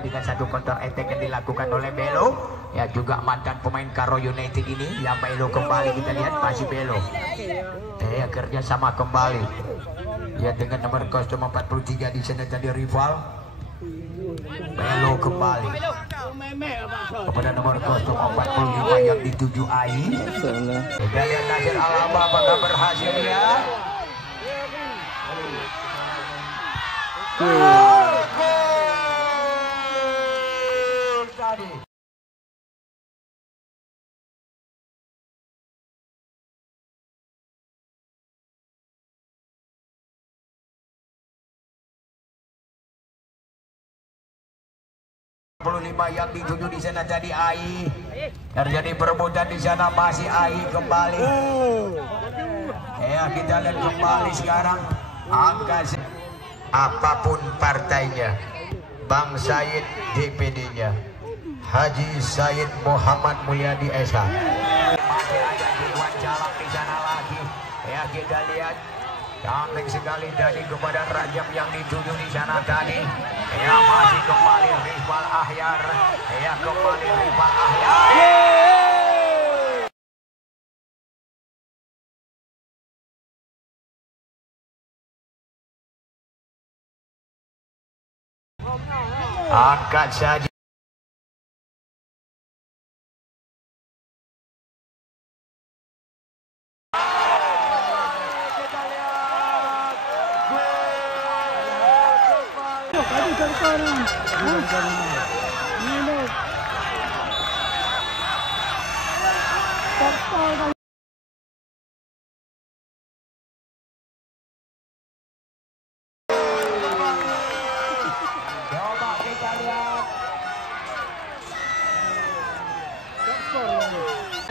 kembali dengan satu counter attack yang dilakukan oleh Belo. Ya juga mantan pemain Karo United ini. Ya Belo kembali, kita lihat masih Belo. Ya kerja sama kembali. Ya dengan nomor kostum 43 di sana tadi rival. Belo kembali kepada nomor kostum 45 yang dituju AI. Kita lihat Nasir Alaba apakah berhasil ya. Gol tadi. Yang dituju di sana tadi AI. Terjadi perebutan di sana, masih AI kembali. Ya kita lihat kembali sekarang angka apapun partainya, Bang Said DPD-nya, Haji Said Muhammad Mulyadi SH. Masih ada Ridwan Jalak di sana lagi. Ya kita lihat cantik sekali tadi kepada Rajab yang dituju di sana tadi. Ya masih kembali Rizal Ahyar. Ya kembali Rizal Ahyar. Angkat saja.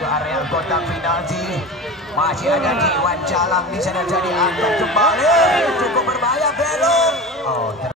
Ke area kotak penalti, masih ada Ridwan Jalak di sana jadi angkat kembali, cukup berbahaya belum.